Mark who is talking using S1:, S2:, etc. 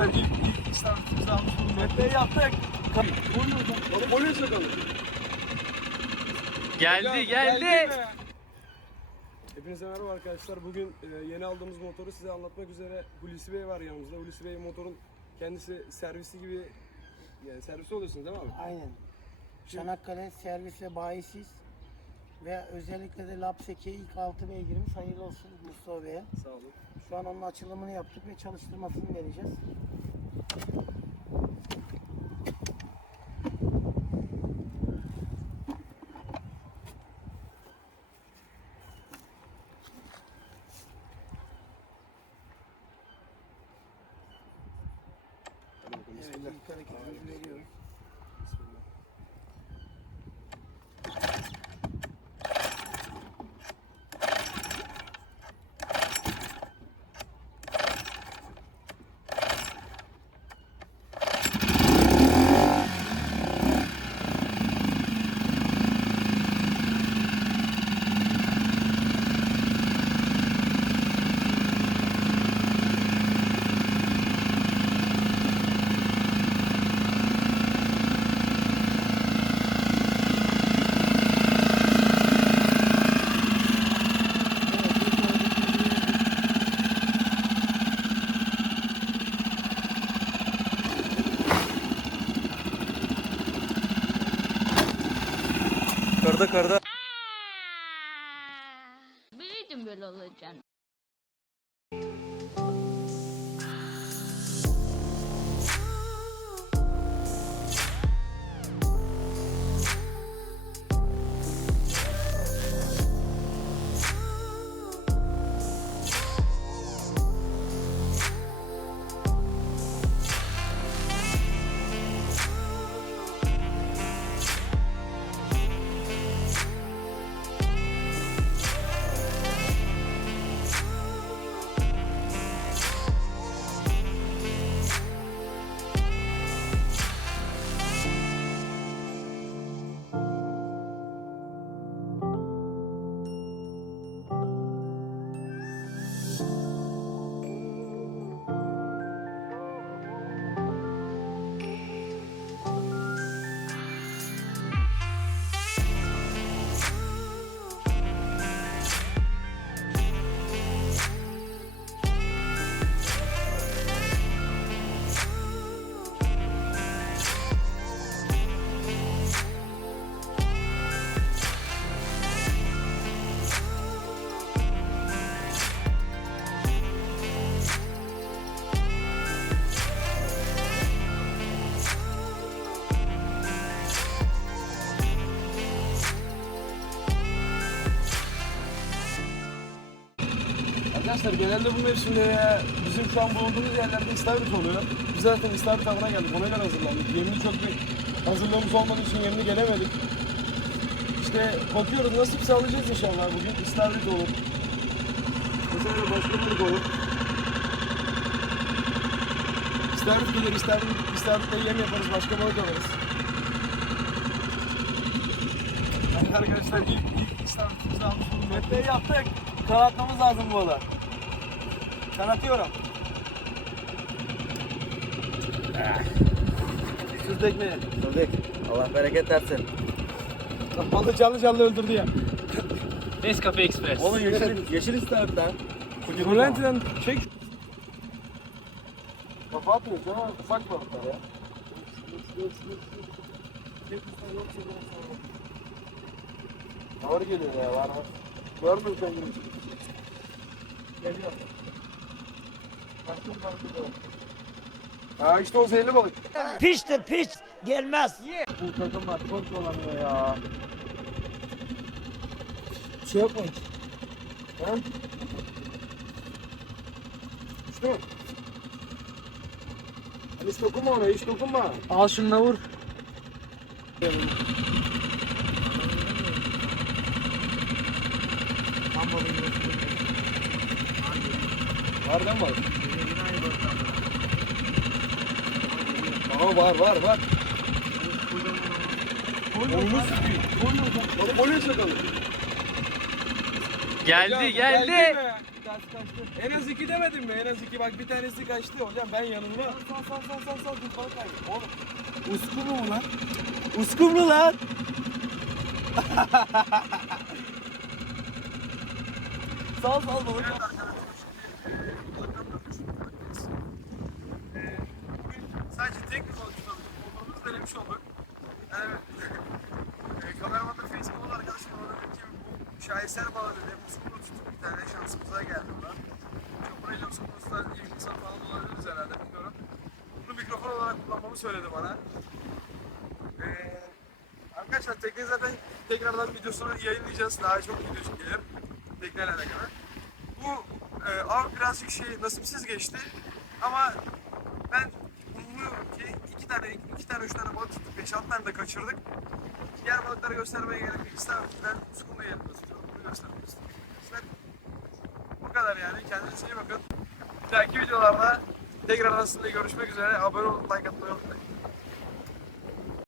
S1: arkadaşlar ilk, ilk almış yaptık. Bakalım.
S2: Geldi geldi.
S1: Hepinize merhaba arkadaşlar. Bugün e, yeni aldığımız motoru size anlatmak üzere Hulusi Bey var yanımızda. Hulusi Bey motorun kendisi servisi gibi yani servisi oluyorsunuz değil mi abi?
S3: Aynen. Çanakkale servis ve bayisiz ve özellikle de Lapseki ilk altı beygirimiz hayırlı olsun Mustafa Bey'e.
S1: Sağ olun.
S3: Şu an onun açılımını yaptık ve çalıştırmasını vereceğiz. Evet, ilk hareketimizi veriyoruz.
S2: Kırdı kırdı.
S1: Arkadaşlar genelde bu mevsimde bizim şu an bulunduğumuz yerlerde istavrit oluyor. Biz zaten istavrit avına geldik. Ona göre hazırlandık. Yemini çok bir hazırlığımız olmadığı için yemini gelemedik. İşte bakıyoruz nasipse alacağız inşallah bugün. İstavrit olur. Mesela başka balık olur. İstavrit gelir, istavrit, istavritle yem yaparız, başka balık alırız. Arkadaşlar ilk, ilk istavritimizi almış bulunmaktayız. yaptık. Kanatmamız lazım bu balığı. Kanatıyorum. Süz tekmeyi.
S2: Tabii. Allah bereket versin.
S1: Lan Balığı canlı canlı öldürdü ya.
S2: Nescafe Express.
S1: Oğlum yeşil,
S2: yeşil istavritler.
S1: Rolantiden çek. Kafa atmıyor canım. Ufak balıklar ya. Ağır geliyor ya var var. Görmüyor sen gibi. Geliyor. Ha işte o zehirli balık.
S3: Piştir piş gelmez.
S1: Bu takımlar çok dolanıyor ya. Bir şey yok mu hiç? Ha? İşte. Hani hiç dokunma ona, hiç dokunma.
S2: Al şununla vur.
S1: Mi balık? Aha var var var. Kolunu sıkıyor. Kolunu Kolunu sıkalım.
S2: Geldi geldi.
S1: be.
S2: tanesi kaçtı.
S1: En az iki demedim mi? En az iki bak bir tanesi kaçtı hocam ben yanılma.
S2: Sal sal sal sal sal dur balık kaydı. Oğlum.
S1: Uskumru mu lan?
S2: Uskumru lan. sal sal balık.
S1: Evet arkadaşlar şimdi e, kulaktan dönmüş bulunmaktayız. E, bugün sadece tek bir balık tutalım. Denemiş olduk. Yani e, kameramanın Facebook'un arkadaşım bana dedi ki bu şaheser balığı dedi. Uskumru tuttuk bir tane şansımıza geldi da. Çok burayla uskumrusu iyi insan falan olabiliriz herhalde bilmiyorum. Bunu mikrofon olarak kullanmamı söyledi bana. E, arkadaşlar tekneyi zaten tekrardan videosunu yayınlayacağız. Daha çok video gelir. Tekneyle alakalı. Bu e, av birazcık şey nasipsiz geçti ama ben iki tane iki tane üç tane balık tuttuk beş altı tane de kaçırdık. Diğer balıkları göstermeye gerek yok. İstanbul'dan Sukuma yerinde tutuyorum. Bunu göstermek istedim. arkadaşlar. Bu kadar yani. Kendinize iyi bakın. Bir dahaki videolarda tekrar aslında görüşmek üzere. Abone olup like atmayı unutmayın.